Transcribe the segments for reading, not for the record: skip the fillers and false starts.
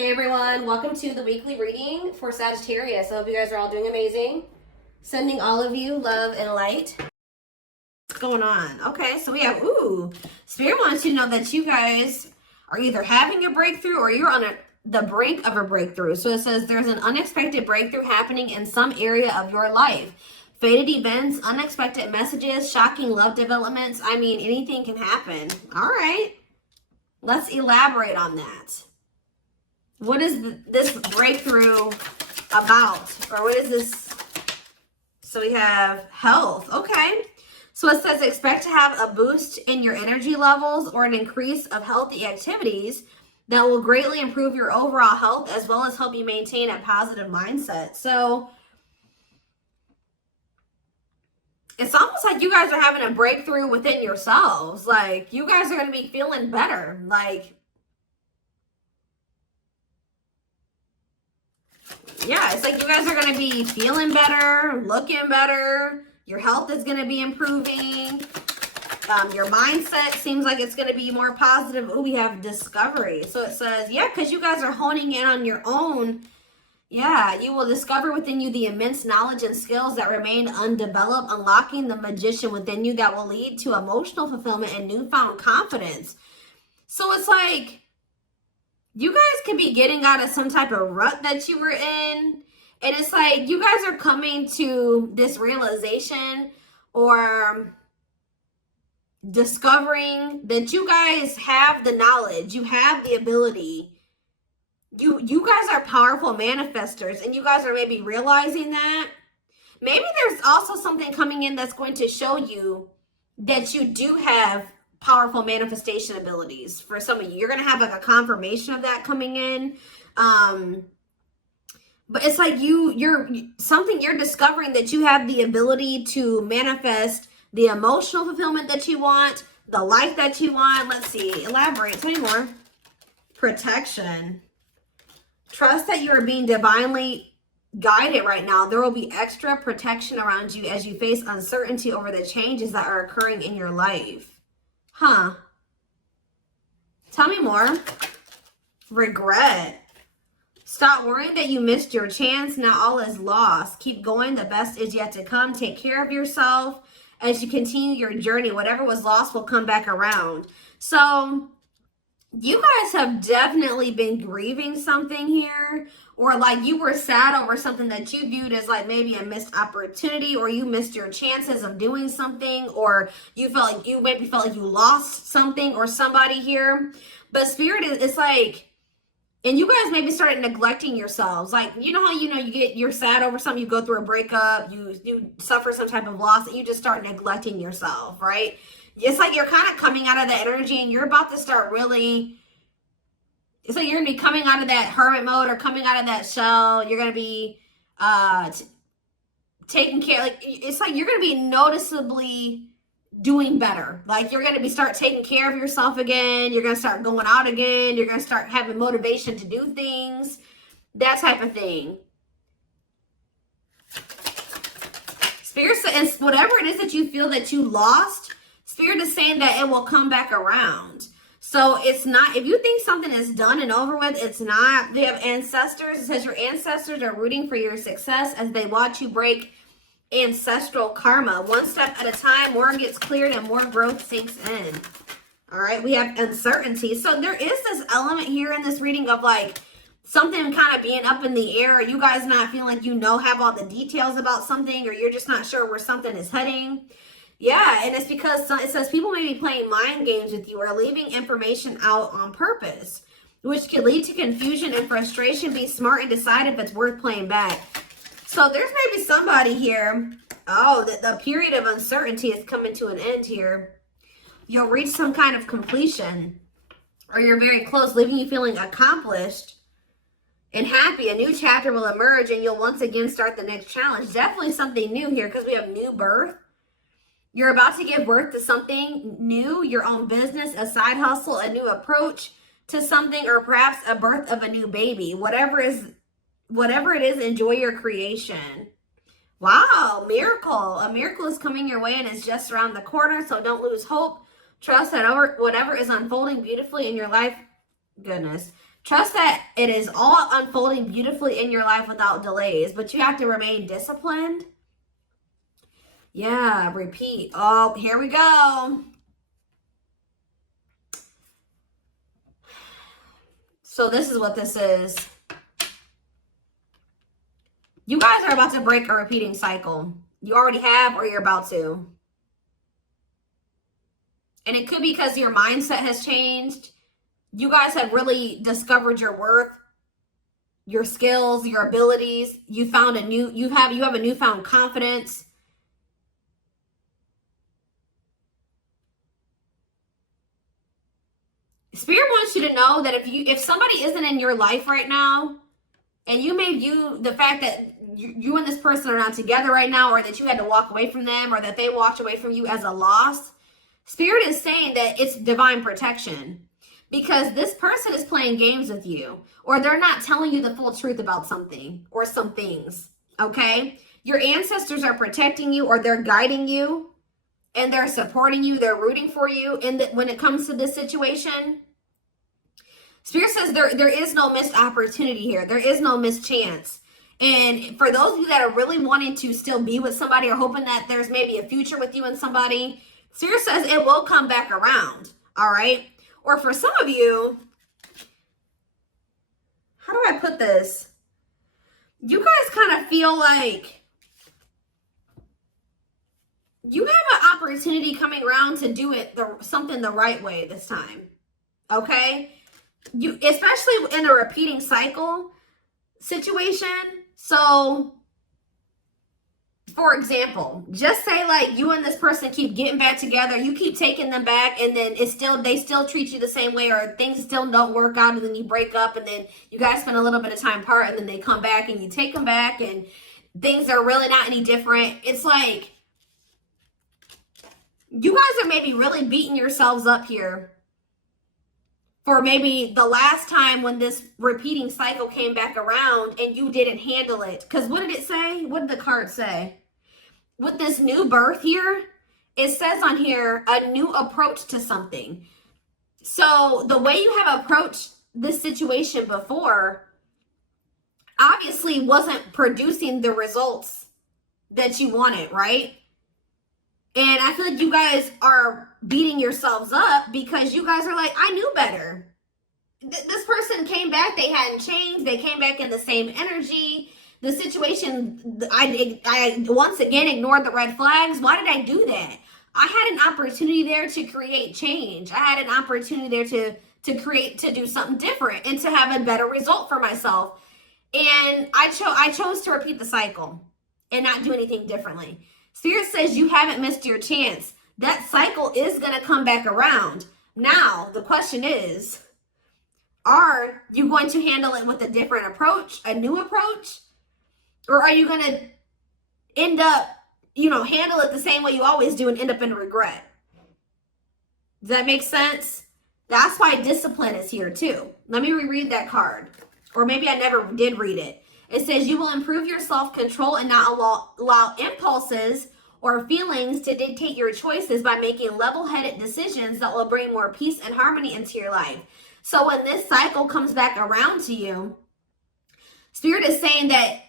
Hey everyone, welcome to the weekly reading for Sagittarius. I hope you guys are all doing amazing. Sending all of you love and light. What's going on? Okay, so we have, Spirit wants you to know that you guys are either having a breakthrough or you're on the brink of a breakthrough. So it says there's an unexpected breakthrough happening in some area of your life. Fated events, unexpected messages, shocking love developments. I mean, anything can happen. All right, let's elaborate on that. What is this breakthrough about? Or what is this? So we have health. Okay. So it says expect to have a boost in your energy levels or an increase of healthy activities that will greatly improve your overall health as well as help you maintain a positive mindset. So it's almost like you guys are having a breakthrough within yourselves. Like you guys are going to be feeling better. Like, yeah, it's like you guys are going to be feeling better, looking better. Your health is going to be improving. Your mindset seems like it's going to be more positive. Oh, we have discovery. So it says, yeah, because you guys are honing in on your own. Yeah, you will discover within you the immense knowledge and skills that remain undeveloped, unlocking the magician within you that will lead to emotional fulfillment and newfound confidence. So it's like, you guys could be getting out of some type of rut that you were in. And it's like you guys are coming to this realization or discovering that you guys have the knowledge. You have the ability. You guys are powerful manifestors. And you guys are maybe realizing that. Maybe there's also something coming in that's going to show you that you do have powerful manifestation abilities. For some of you, you're going to have like a confirmation of that coming in. But it's like you're discovering that you have the ability to manifest the emotional fulfillment that you want, the life that you want. Let's see, elaborate, tell me more. Protection. Trust that you are being divinely guided right now. There will be extra protection around you as you face uncertainty over the changes that are occurring in your life. Huh. Tell me more. Regret. Stop worrying that you missed your chance. Now all is lost. Keep going. The best is yet to come. Take care of yourself as you continue your journey. Whatever was lost will come back around. So you guys have definitely been grieving something here, or like you were sad over something that you viewed as like maybe a missed opportunity, or you missed your chances of doing something, or you felt like you lost something or somebody here. But Spirit is like, and you guys maybe started neglecting yourselves. Like, you know how you're sad over something, you go through a breakup, you suffer some type of loss, and you just start neglecting yourself, right? It's like you're kind of coming out of that energy and you're about to start really, it's like you're going to be coming out of that hermit mode or coming out of that shell. You're going to be taking care, like it's like you're going to be noticeably doing better. Like you're going to start taking care of yourself again. You're going to start going out again. You're going to start having motivation to do things, that type of thing. Spirit says, whatever it is that you feel that you lost, Spirit is saying that it will come back around. So it's not, if you think something is done and over with, it's not. They have ancestors. It says your ancestors are rooting for your success as they watch you break ancestral karma. One step at a time, more gets cleared and more growth sinks in. All right, we have uncertainty. So there is this element here in this reading of like something kind of being up in the air, or you guys not feeling like have all the details about something, or you're just not sure where something is heading. Yeah, and it's because it says people may be playing mind games with you or leaving information out on purpose, which could lead to confusion and frustration. Be smart and decide if it's worth playing back. So there's maybe somebody here. Oh, the period of uncertainty is coming to an end here. You'll reach some kind of completion, or you're very close, leaving you feeling accomplished and happy. A new chapter will emerge and you'll once again start the next challenge. Definitely something new here because we have new birth. You're about to give birth to something new, your own business, a side hustle, a new approach to something, or perhaps a birth of a new baby. Whatever it is, enjoy your creation. Wow, miracle. A miracle is coming your way and is just around the corner, so don't lose hope. Trust that whatever is unfolding beautifully in your life, goodness, Trust that it is all unfolding beautifully in your life without delays, but you have to remain disciplined. Yeah, repeat. Oh, here we go. So this is what this is. You guys are about to break a repeating cycle. You already have, or you're about to. And it could be because your mindset has changed. You guys have really discovered your worth, your skills, your abilities. You found a new, you have a newfound confidence. Spirit wants you to know that if somebody isn't in your life right now, and you may view the fact that you and this person are not together right now, or that you had to walk away from them, or that they walked away from you as a loss, Spirit is saying that it's divine protection, because this person is playing games with you, or they're not telling you the full truth about something or some things, okay? Your ancestors are protecting you, or they're guiding you, and they're supporting you, they're rooting for you when it comes to this situation. Spirit says there is no missed opportunity here. There is no missed chance. And for those of you that are really wanting to still be with somebody, or hoping that there's maybe a future with you and somebody, Spirit says it will come back around, all right? Or for some of you, how do I put this? You guys kind of feel like you have an opportunity coming around to do it something the right way this time, okay? You, especially in a repeating cycle situation. So, for example, just say like you and this person keep getting back together, you keep taking them back, and then they still treat you the same way, or things still don't work out, and then you break up, and then you guys spend a little bit of time apart, and then they come back and you take them back, and things are really not any different. It's like you guys are maybe really beating yourselves up here for maybe the last time when this repeating cycle came back around and you didn't handle it. Because what did it say? What did the card say? With this new birth here, it says on here, a new approach to something. So the way you have approached this situation before obviously wasn't producing the results that you wanted, right? And I feel like you guys are beating yourselves up because you guys are like, I knew better. This person came back. They hadn't changed. They came back in the same energy. The situation, I once again ignored the red flags. Why did I do that? I had an opportunity there to create change. I had an opportunity there to do something different and to have a better result for myself. And I chose to repeat the cycle and not do anything differently. Spirit says you haven't missed your chance. That cycle is going to come back around. Now, the question is, are you going to handle it with a different approach, a new approach? Or are you going to end up, handle it the same way you always do and end up in regret? Does that make sense? That's why discipline is here too. Let me reread that card. Or maybe I never did read it. It says you will improve your self-control and not allow impulses or feelings to dictate your choices by making level-headed decisions that will bring more peace and harmony into your life. So when this cycle comes back around to you, Spirit is saying that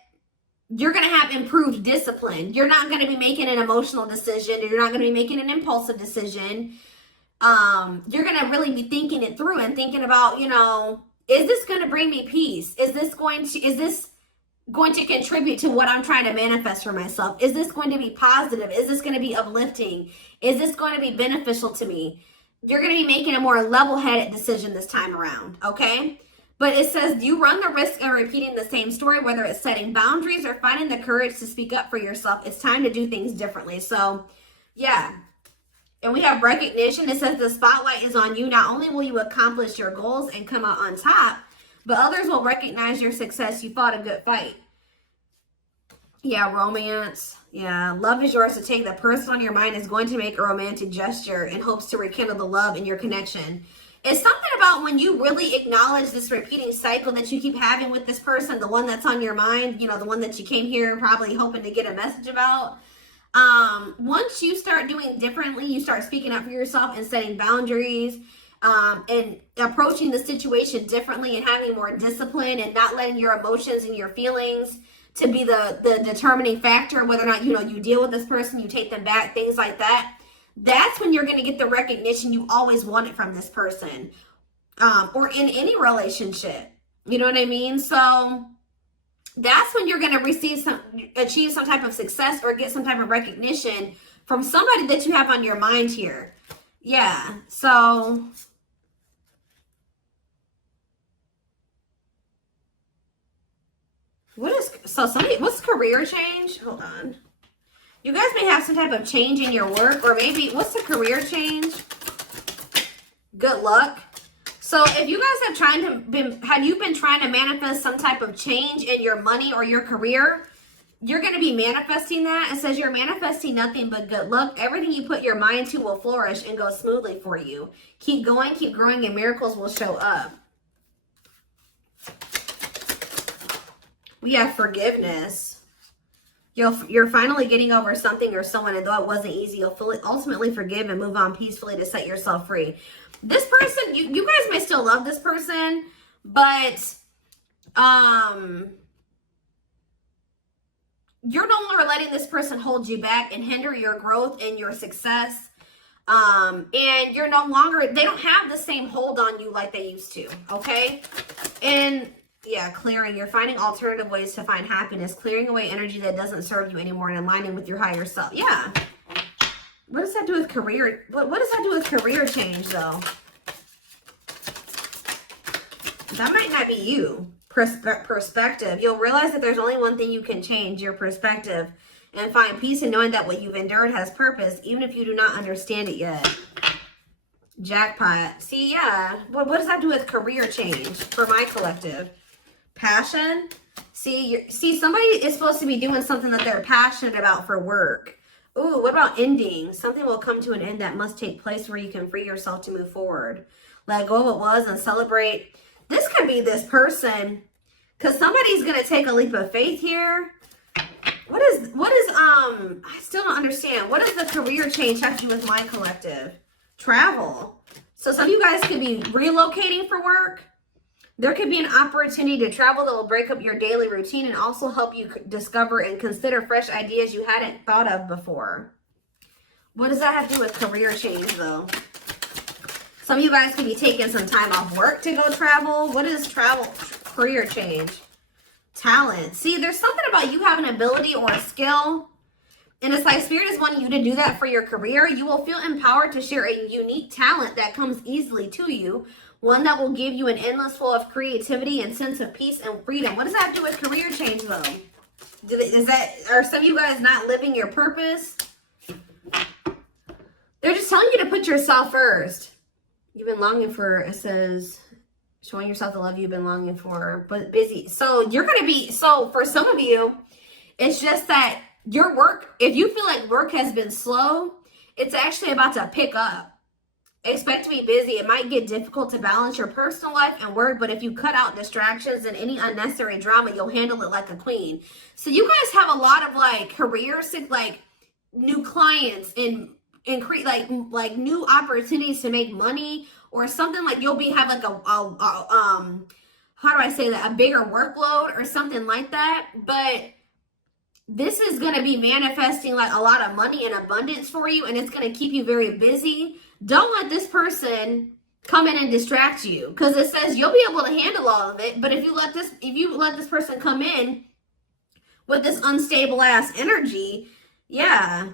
you're going to have improved discipline. You're not going to be making an emotional decision. You're not going to be making an impulsive decision. You're going to really be thinking it through and thinking about, is this going to bring me peace? Is this going to contribute to what I'm trying to manifest for myself? Is this going to be positive? Is this going to be uplifting? Is this going to be beneficial to me? You're going to be making a more level-headed decision this time around, okay? But it says you run the risk of repeating the same story, whether it's setting boundaries or finding the courage to speak up for yourself. It's time to do things differently. So, yeah. And we have recognition. It says the spotlight is on you. Not only will you accomplish your goals and come out on top, but others will recognize your success. You fought a good fight. Yeah, romance. Yeah, love is yours to take. The person on your mind is going to make a romantic gesture in hopes to rekindle the love in your connection. It's something about when you really acknowledge this repeating cycle that you keep having with this person, the one that's on your mind, the one that you came here probably hoping to get a message about. Once you start doing differently, you start speaking up for yourself and setting boundaries. and approaching the situation differently and having more discipline and not letting your emotions and your feelings to be the determining factor, whether or not, you know, you deal with this person, you take them back, things like that. That's when you're going to get the recognition you always wanted from this person, or in any relationship. You know what I mean? So that's when you're going to achieve some type of success or get some type of recognition from somebody that you have on your mind here. Yeah. So what's career change? Hold on. You guys may have some type of change in your work, or maybe, what's the career change? Good luck. So if you guys have you been trying to manifest some type of change in your money or your career, you're going to be manifesting that. It says you're manifesting nothing but good luck. Everything you put your mind to will flourish and go smoothly for you. Keep going, keep growing, and miracles will show up. We have forgiveness. You're finally getting over something or someone, and though it wasn't easy, you'll ultimately forgive and move on peacefully to set yourself free. This person, you guys may still love this person, but you're no longer letting this person hold you back and hinder your growth and your success. And you're no longer, they don't have the same hold on you like they used to, okay? And yeah, clearing. You're finding alternative ways to find happiness, clearing away energy that doesn't serve you anymore and aligning with your higher self. Yeah. What does that do with career? What does that do with career change, though? That might not be you. Perspective. You'll realize that there's only one thing you can change, your perspective, and find peace in knowing that what you've endured has purpose, even if you do not understand it yet. Jackpot. See, yeah. What does that do with career change for my collective? Passion. See, somebody is supposed to be doing something that they're passionate about for work. Ooh, what about ending? Something will come to an end that must take place where you can free yourself to move forward. Let go of what was and celebrate. This could be this person, because somebody's going to take a leap of faith here. What is, I still don't understand. What does the career change have to do with my collective? Travel. So some of you guys could be relocating for work. There could be an opportunity to travel that will break up your daily routine and also help you discover and consider fresh ideas you hadn't thought of before. What does that have to do with career change, though? Some of you guys could be taking some time off work to go travel. What is travel, career change? Talent. See, there's something about you having an ability or a skill, and it's like Spirit is wanting you to do that for your career. You will feel empowered to share a unique talent that comes easily to you. One that will give you an endless flow of creativity and sense of peace and freedom. What does that have to do with career change, though? Are some of you guys not living your purpose? They're just telling you to put yourself first. You've been longing for, it says, showing yourself the love you've been longing for, but busy. So you're going to be, so for some of you, it's just that your work, if you feel like work has been slow, it's actually about to pick up. Expect to be busy. It might get difficult to balance your personal life and work, but if you cut out distractions and any unnecessary drama, you'll handle it like a queen. So you guys have a lot of like careers, like new clients and create like new opportunities to make money or something. Like you'll have like how do I say that? A bigger workload or something like that. But this is going to be manifesting like a lot of money and abundance for you, and it's going to keep you very busy. Don't let this person come in and distract you, because it says you'll be able to handle all of it. But if you let this person come in with this unstable ass energy, yeah,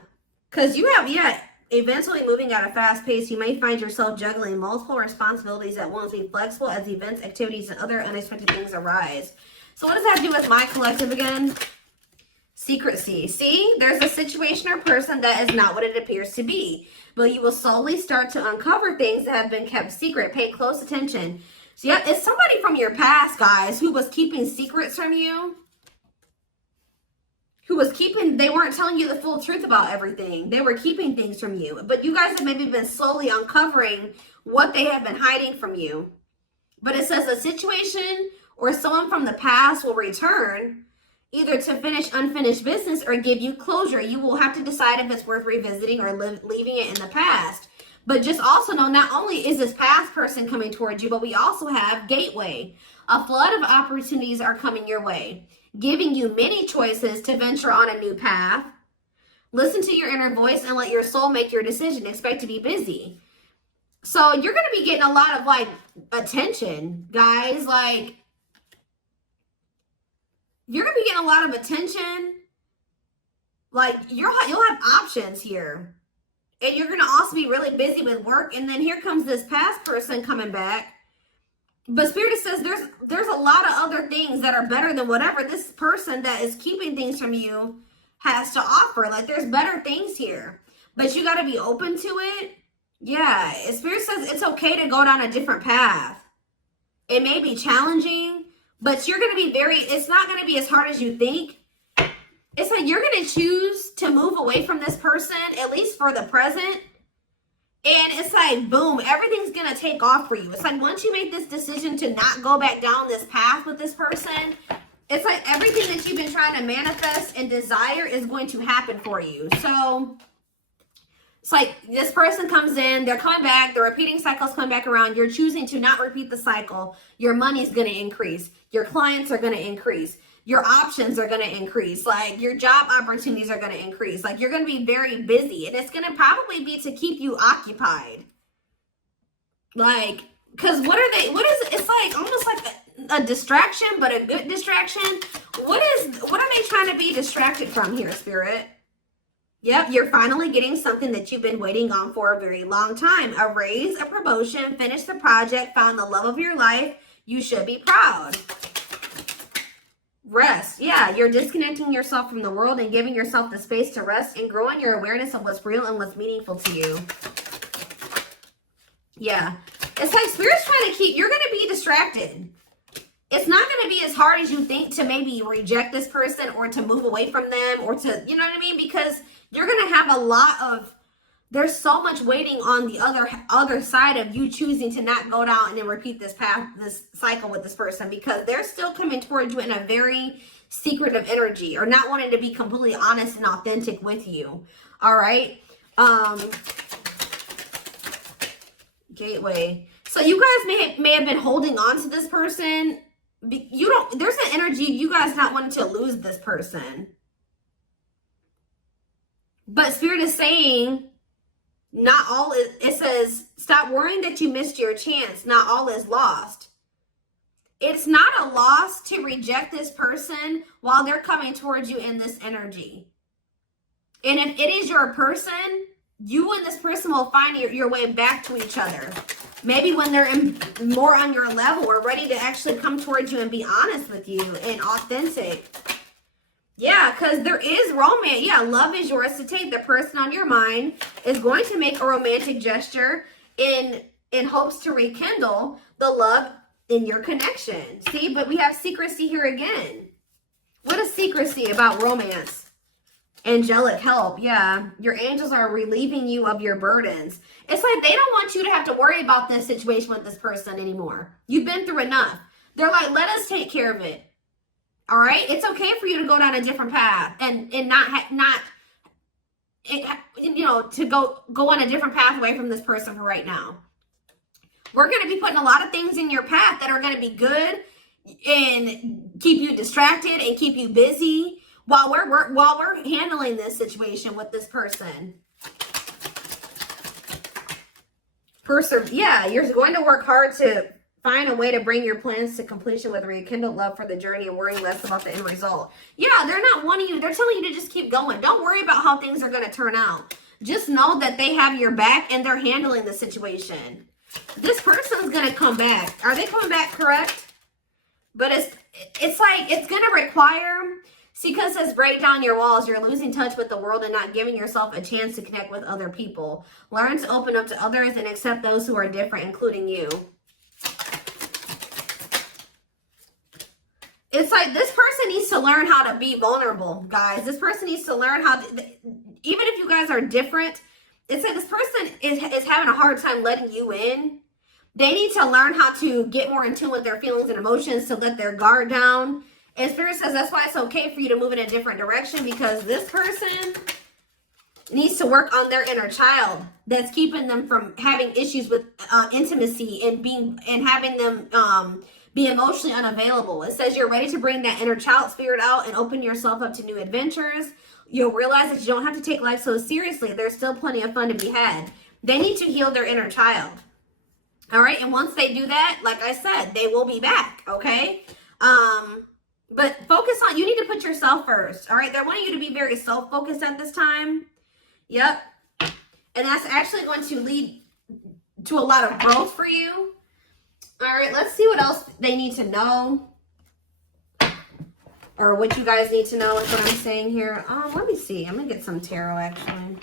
because you have, yeah, eventually moving at a fast pace, you may find yourself juggling multiple responsibilities at once. Be flexible as events, activities, and other unexpected things arise. So what does that do with my collective again? Secrecy. See, there's a situation or person that is not what it appears to be, but you will slowly start to uncover things that have been kept secret. Pay close attention. So yeah, it's somebody from your past, guys, who was keeping secrets from you. They weren't telling you the full truth about everything. They were keeping things from you. But you guys have maybe been slowly uncovering what they have been hiding from you. But it says a situation or someone from the past will return, either to finish unfinished business or give you closure. You will have to decide if it's worth revisiting or leaving it in the past. But just also know, not only is this past person coming towards you, but we also have gateway. A flood of opportunities are coming your way, giving you many choices to venture on a new path. Listen to your inner voice and let your soul make your decision. Expect to be busy. So you're going to be getting a lot of like attention, guys. Like, you're going to be getting a lot of attention. Like, you'll have options here. And you're going to also be really busy with work. And then here comes this past person coming back. But Spirit says there's a lot of other things that are better than whatever this person that is keeping things from you has to offer. Like, there's better things here. But you got to be open to it. Yeah, Spirit says it's okay to go down a different path. It may be challenging, but you're going to be it's not going to be as hard as you think. It's like you're going to choose to move away from this person, at least for the present. And it's like, boom, everything's going to take off for you. It's like once you make this decision to not go back down this path with this person, it's like everything that you've been trying to manifest and desire is going to happen for you. So it's like this person comes in, they're coming back, the repeating cycles come back around. You're choosing to not repeat the cycle. Your money's going to increase. Your clients are going to increase. Your options are going to increase. Like, your job opportunities are going to increase. Like, you're going to be very busy. And it's going to probably be to keep you occupied. Like, because what is it? It's like almost like a distraction, but a good distraction. What are they trying to be distracted from here, Spirit? Yep, you're finally getting something that you've been waiting on for a very long time. A raise, a promotion, finish the project, found the love of your life. You should be proud. Rest. Yeah, you're disconnecting yourself from the world and giving yourself the space to rest and grow in your awareness of what's real and what's meaningful to you. Yeah. It's like Spirit's trying to keep, you're going to be distracted. It's not going to be as hard as you think to maybe reject this person or to move away from them or to, you know what I mean? Because you're going to have a lot of, there's so much waiting on the other side of you choosing to not go down and then repeat this path, this cycle with this person, because they're still coming towards you in a very secretive energy or not wanting to be completely honest and authentic with you. All right. Gateway. So you guys may have been holding on to this person. There's an energy you guys not wanting to lose this person. But Spirit is saying, not all is, it says, stop worrying that you missed your chance. Not all is lost. It's not a loss to reject this person while they're coming towards you in this energy. And if it is your person, you and this person will find your way back to each other. Maybe when they're more on your level or ready to actually come towards you and be honest with you and authentic. Yeah, because there is romance. Yeah, love is yours to take. The person on your mind is going to make a romantic gesture in hopes to rekindle the love in your connection. See, but we have secrecy here again. What is secrecy about romance? Angelic help. Yeah, your angels are relieving you of your burdens. It's like they don't want you to have to worry about this situation with this person anymore. You've been through enough. They're like, let us take care of it. All right, it's okay for you to go down a different path and to go on a different path away from this person for right now. We're going to be putting a lot of things in your path that are going to be good and keep you distracted and keep you busy while we're handling this situation with this person. Yeah, you're going to work hard to find a way to bring your plans to completion with rekindled love for the journey and worrying less about the end result. Yeah, they're not wanting you. They're telling you to just keep going. Don't worry about how things are going to turn out. Just know that they have your back and they're handling the situation. This person is going to come back. Are they coming back correct? But it's like it's going to require, see, because it says break down your walls. You're losing touch with the world and not giving yourself a chance to connect with other people. Learn to open up to others and accept those who are different, including you. It's like this person needs to learn how to be vulnerable, guys. This person needs to learn how to, even if you guys are different, it's like this person is having a hard time letting you in. They need to learn how to get more in tune with their feelings and emotions, to let their guard down. And Spirit says that's why it's okay for you to move in a different direction, because this person needs to work on their inner child that's keeping them from having issues with intimacy and having them be emotionally unavailable. It says you're ready to bring that inner child spirit out and open yourself up to new adventures. You'll realize that you don't have to take life so seriously. There's still plenty of fun to be had. They need to heal their inner child. All right. And once they do that, like I said, they will be back. Okay. But focus on, you need to put yourself first. All right. They're wanting you to be very self-focused at this time. Yep. And that's actually going to lead to a lot of growth for you. All right. Let's see what else they need to know. Or what you guys need to know is what I'm saying here. Let me see. I'm going to get some tarot, actually.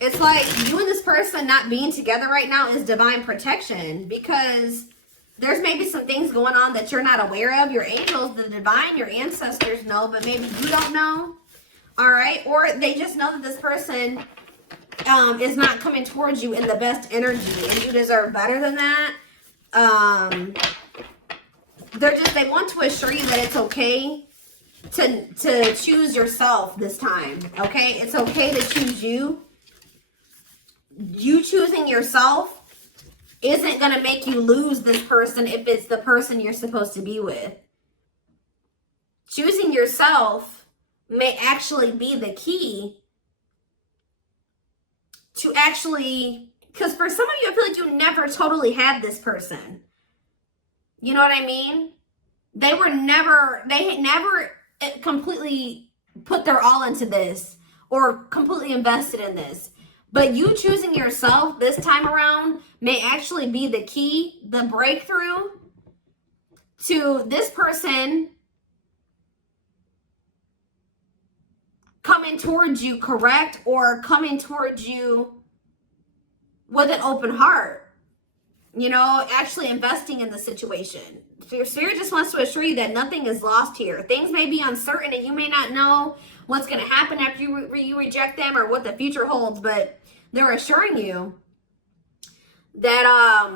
It's like you and this person not being together right now is divine protection, because there's maybe some things going on that you're not aware of. Your angels, the divine, your ancestors know, but maybe you don't know. All right. Or they just know that this person is not coming towards you in the best energy, and you deserve better than that. They want to assure you that it's okay to choose yourself this time. Okay. It's okay to choose you. You choosing yourself isn't going to make you lose this person if it's the person you're supposed to be with. Choosing yourself may actually be the key to actually, because for some of you, I feel like you never totally had this person. You know what I mean? They had never completely put their all into this or completely invested in this. But you choosing yourself this time around may actually be the key, the breakthrough to this person coming towards you, correct? Or coming towards you with an open heart. You know, actually investing in the situation. So your spirit just wants to assure you that nothing is lost here. Things may be uncertain and you may not know what's going to happen after you reject them or what the future holds, but they're assuring you that,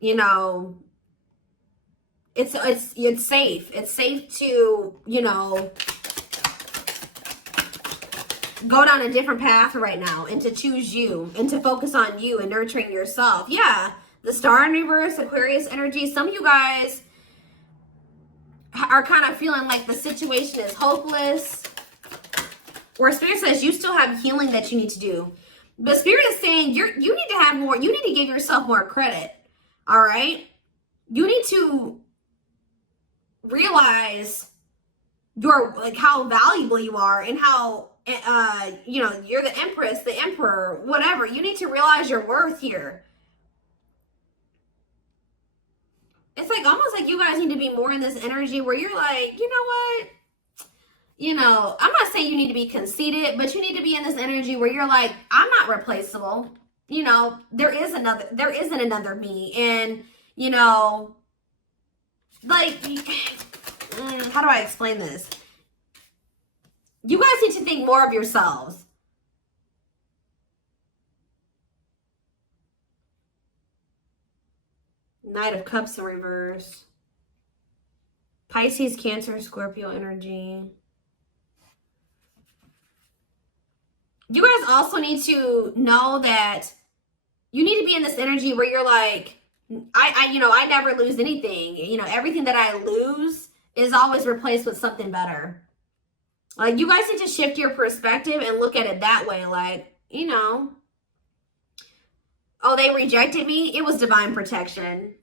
you know, it's safe. It's safe to, you know, go down a different path right now and to choose you and to focus on you and nurturing yourself. Yeah, the star in reverse, Aquarius energy. Some of you guys are kind of feeling like the situation is hopeless. Or Spirit says you still have healing that you need to do. But Spirit is saying you need to have more, you need to give yourself more credit. All right? You need to realize how valuable you are and how you know, you're the Empress, the Emperor, whatever. You need to realize your worth here. It's like almost like you guys need to be more in this energy where you're like, you know what? You know, I'm not saying you need to be conceited, but you need to be in this energy where you're like, I'm not replaceable. You know, there isn't another me. And, you know, like, how do I explain this? You guys need to think more of yourselves. Knight of Cups in reverse. Pisces, Cancer, Scorpio energy. You guys also need to know that you need to be in this energy where you're like, I never lose anything. You know, everything that I lose is always replaced with something better. Like, you guys need to shift your perspective and look at it that way. Like, you know, oh, they rejected me. It was divine protection.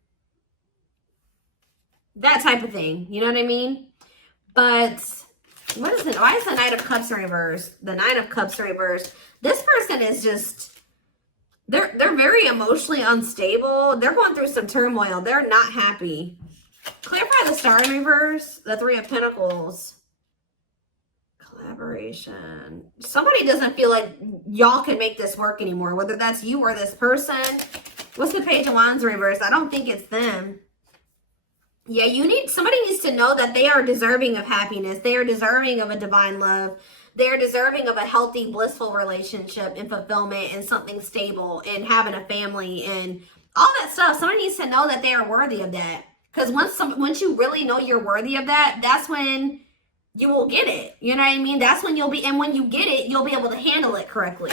That type of thing. You know what I mean? But what is it? Why is the Knight of Cups in reverse? The Knight of Cups in reverse. This person is just, they're very emotionally unstable. They're going through some turmoil. They're not happy. Clarify the Star in reverse. The Three of Pentacles. Collaboration. Somebody doesn't feel like y'all can make this work anymore, whether that's you or this person. What's the Page of Wands reverse? I don't think it's them. Yeah, somebody needs to know that they are deserving of happiness. They are deserving of a divine love. They are deserving of a healthy, blissful relationship and fulfillment and something stable and having a family and all that stuff. Somebody needs to know that they are worthy of that. Because once you really know you're worthy of that, that's when you will get it. You know what I mean? That's when you'll be, and when you get it, you'll be able to handle it correctly.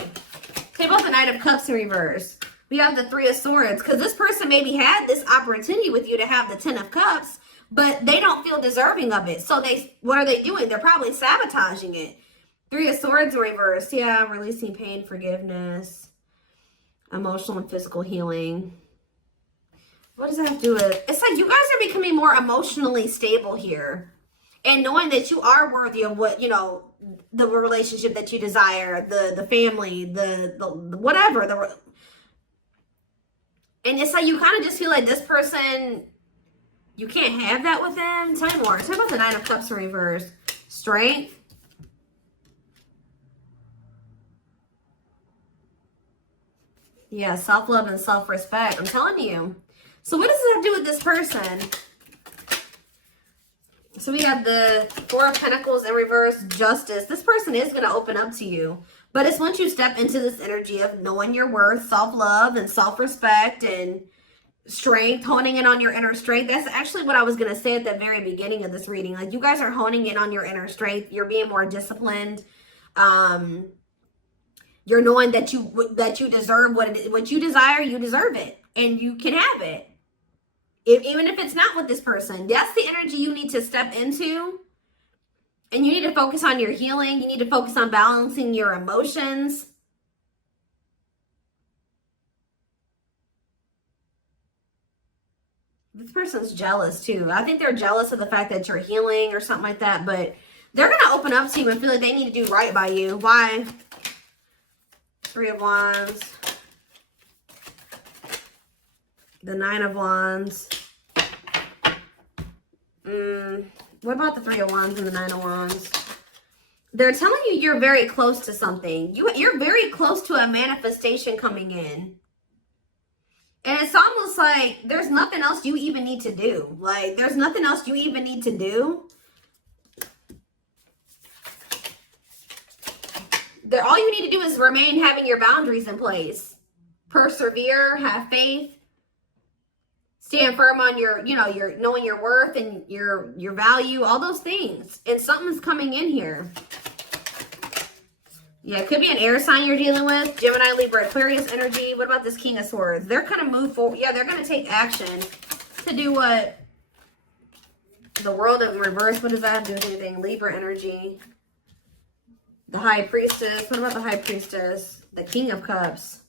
Okay, about the Knight of Cups in reverse. We have the Three of Swords, because this person maybe had this opportunity with you to have the Ten of Cups, but they don't feel deserving of it. So what are they doing? They're probably sabotaging it. Three of Swords in reverse. Yeah, releasing pain, forgiveness, emotional and physical healing. What does that have to do with? It's like you guys are becoming more emotionally stable here. And knowing that you are worthy of what, you know, the relationship that you desire, the family, the whatever. And it's like you kind of just feel like this person, you can't have that with them. Tell me more. Tell me about the Nine of Cups in reverse. Strength. Yeah, self-love and self-respect. I'm telling you. So what does this have to do with this person? So we got the Four of Pentacles in reverse, Justice. This person is going to open up to you. But it's once you step into this energy of knowing your worth, self-love and self-respect and strength, honing in on your inner strength. That's actually what I was going to say at the very beginning of this reading. Like you guys are honing in on your inner strength. You're being more disciplined. You're knowing that you deserve what you desire. You deserve it. And you can have it. Even if it's not with this person, that's the energy you need to step into. And you need to focus on your healing. You need to focus on balancing your emotions. This person's jealous too. I think they're jealous of the fact that you're healing or something like that. But they're going to open up to you and feel like they need to do right by you. Why? Three of Wands. The Nine of Wands. What about the Three of Wands and the Nine of Wands? They're telling you you're very close to something. You're very close to a manifestation coming in. And it's almost like there's nothing else you even need to do. Like, there's nothing else you even need to do. All you need to do is remain having your boundaries in place. Persevere, have faith. Stand firm on your, you know, your knowing your worth and your value, all those things. And something's coming in here. Yeah, it could be an air sign you're dealing with. Gemini, Libra, Aquarius energy. What about this King of Swords? They're going to move forward. Yeah, they're going to take action to do what? The World in reverse. What does that have to do with anything? Libra energy. The High Priestess. What about the High Priestess? The King of Cups.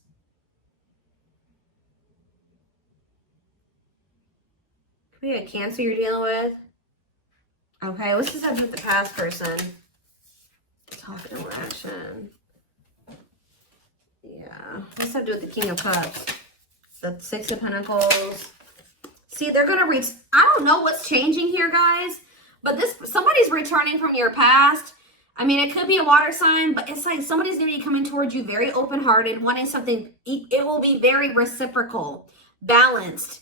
Could be a Cancer you're dealing with. Okay, what's this have to do with the past person? Talking over action. Yeah. What's that have to do with the King of Cups? The Six of Pentacles. See, they're going to reach... I don't know what's changing here, guys. But somebody's returning from your past. I mean, it could be a water sign, but it's like somebody's going to be coming towards you very open-hearted, wanting something. It will be very reciprocal, balanced.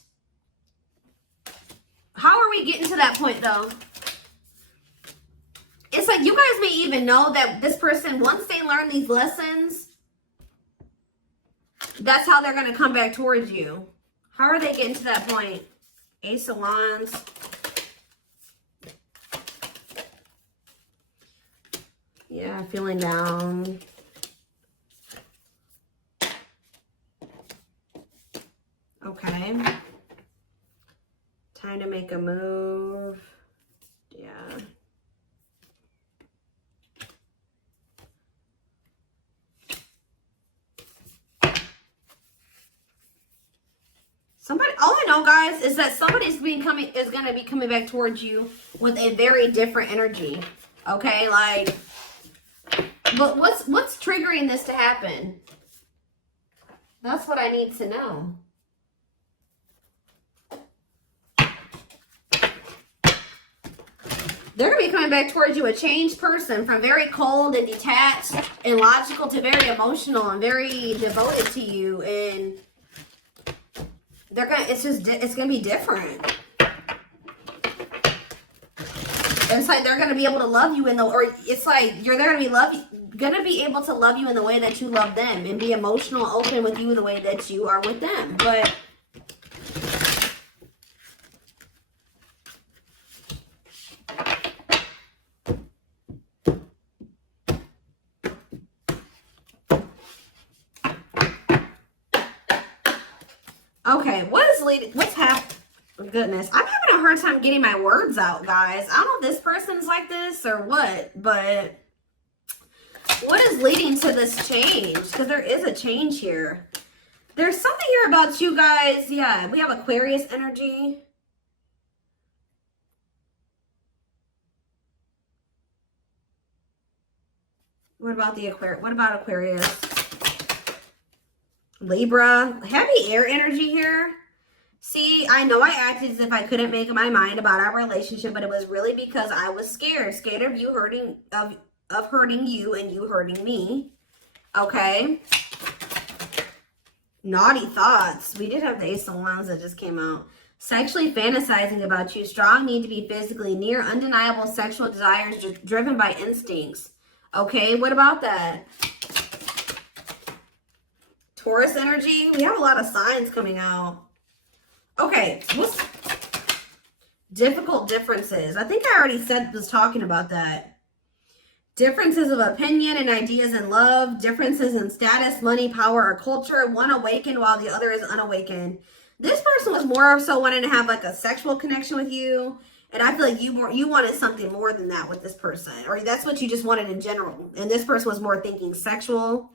How are we getting to that point, though? It's like you guys may even know that this person, once they learn these lessons, that's how they're going to come back towards you. How are they getting to that point? Ace of Wands. Yeah, feeling down. Okay. Time to make a move. Yeah. Somebody, all I know, guys, is that somebody's is going to be coming back towards you with a very different energy. Okay, like, but what's triggering this to happen? That's what I need to know. They're going to be coming back towards you, a changed person, from very cold and detached and logical to very emotional and very devoted to you. And they're going to, it's going to be different. It's like they're going to be able to love you it's like they're going to be able to love you in the way that you love them and be emotional, open with you the way that you are with them. But Okay, what is leading? What's happening? Goodness, I'm having a hard time getting my words out, guys. I don't know if this person's like this or what, but what is leading to this change? Because there is a change here. There's something here about you guys. Yeah, we have Aquarius energy. What about the Aquarius? What about Aquarius? Libra, heavy air energy here. See, I know I acted as if I couldn't make my mind about our relationship, but it was really because I was scared of you hurting, of hurting you and you hurting me. Okay. Naughty thoughts. We did have the Ace of Wands that just came out. Sexually fantasizing about you. Strong need to be physically near. Undeniable sexual desires driven by instincts. Okay, what about that? Taurus energy. We have a lot of signs coming out. Okay, what's difficult differences? I think I already was talking about that. Differences of opinion and ideas in love. Differences in status, money, power, or culture. One awakened while the other is unawakened. This person was more so wanting to have like a sexual connection with you. And I feel like you wanted something more than that with this person. Or that's what you just wanted in general. And this person was more thinking sexual.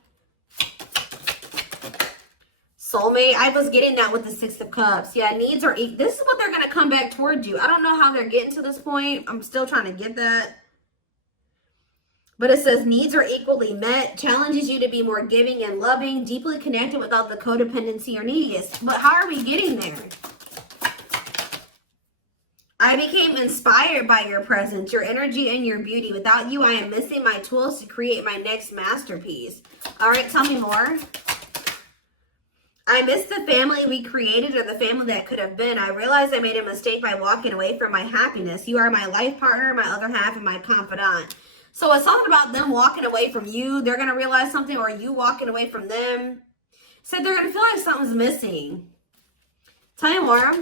Soulmate. I was getting that with the Six of Cups. Yeah, needs are... This is what they're going to come back towards you. I don't know how they're getting to this point. I'm still trying to get that. But it says needs are equally met. Challenges you to be more giving and loving. Deeply connected without the codependency or neediness. But how are we getting there? I became inspired by your presence, your energy, and your beauty. Without you, I am missing my tools to create my next masterpiece. All right, tell me more. I miss the family we created or the family that could have been. I realized I made a mistake by walking away from my happiness. You are my life partner, my other half, and my confidant. So it's something about them walking away from you. They're going to realize something, or you walking away from them. So they're going to feel like something's missing. Tell me more.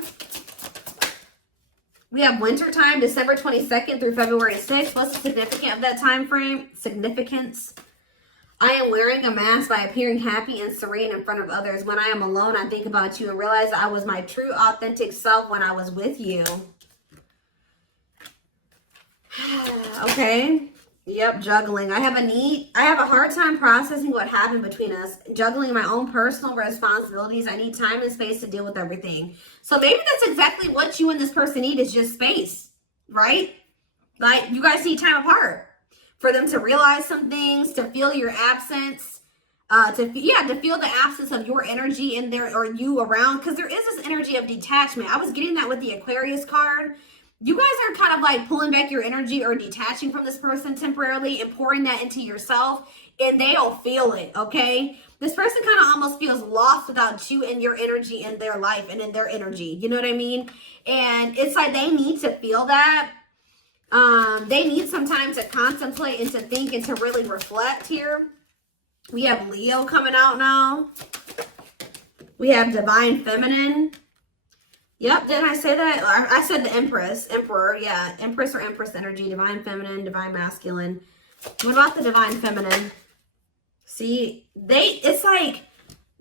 We have winter time, December 22nd through February 6th. What's the significance of that time frame? Significance. I am wearing a mask by appearing happy and serene in front of others. When I am alone, I think about you and realize I was my true, authentic self when I was with you. Okay. Yep, juggling. I have a hard time processing what happened between us. Juggling my own personal responsibilities. I need time and space to deal with everything. So maybe that's exactly what you and this person need, is just space, right? Like, you guys need time apart. For them to realize some things, to feel your absence, to feel the absence of your energy in there or you around, because there is this energy of detachment. I was getting that with the Aquarius card. You guys are kind of like pulling back your energy or detaching from this person temporarily and pouring that into yourself, and they'll feel it, okay? This person kind of almost feels lost without you and your energy in their life and in their energy. You know what I mean? And it's like they need to feel that. They need some time to contemplate and to think and to really reflect here. We have Leo coming out now. We have Divine Feminine. Yep, didn't I say that? I said the Empress, Emperor, yeah. Empress or Empress energy, Divine Feminine, Divine Masculine. What about the Divine Feminine? See, it's like,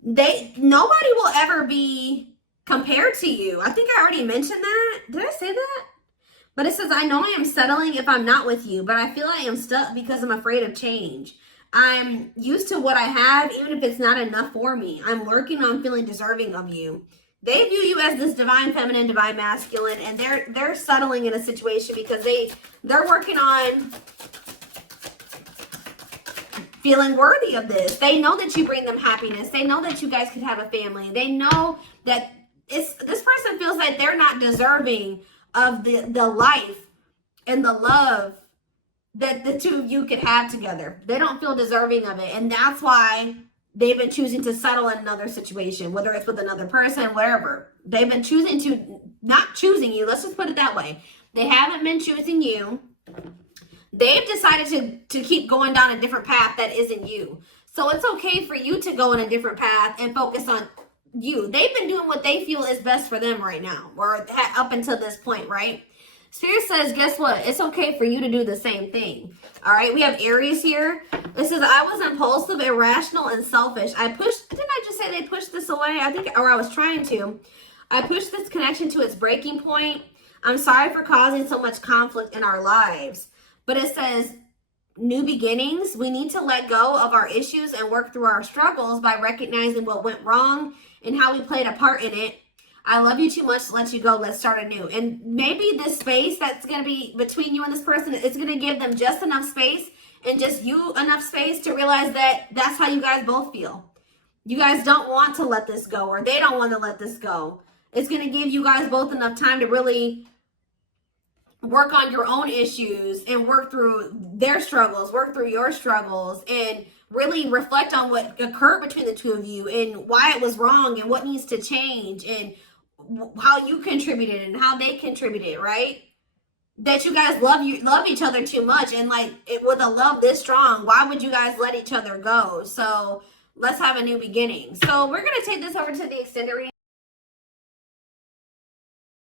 nobody will ever be compared to you. I think I already mentioned that. Did I say that? But it says, I know I am settling if I'm not with you, but I feel I am stuck because I'm afraid of change. I'm used to what I have, even if it's not enough for me. I'm working on feeling deserving of you. They view you as this Divine Feminine, Divine Masculine, and they're settling in a situation because they're working on feeling worthy of this. They know that you bring them happiness. They know that you guys could have a family. They know that this person feels like they're not deserving of the life and the love that the two of you could have together. They don't feel deserving of it. And that's why they've been choosing to settle in another situation, whether it's with another person, whatever. They've been choosing to, not choosing you. Let's just put it that way. They haven't been choosing you. They've decided to keep going down a different path that isn't you. So it's okay for you to go in a different path and focus on you. They've been doing what they feel is best for them right now, or up until this point, right? Spirit says, guess what? It's okay for you to do the same thing. All right, we have Aries here. It says, I was impulsive, irrational, and selfish. Didn't I just say they pushed this away? I think, or I was trying to. I pushed this connection to its breaking point. I'm sorry for causing so much conflict in our lives. But it says, new beginnings. We need to let go of our issues and work through our struggles by recognizing what went wrong and how we played a part in it. I love you too much to let you go. Let's start anew. And maybe this space that's going to be between you and this person is going to give them just enough space and just you enough space to realize that that's how you guys both feel. You guys don't want to let this go, or they don't want to let this go. It's going to give you guys both enough time to really work on your own issues and work through their struggles, work through your struggles, and really reflect on what occurred between the two of you and why it was wrong and what needs to change and how you contributed and how they contributed, right? That you guys love each other too much, and like with a love this strong, why would you guys let each other go? So let's have a new beginning. So we're going to take this over to the extended reading.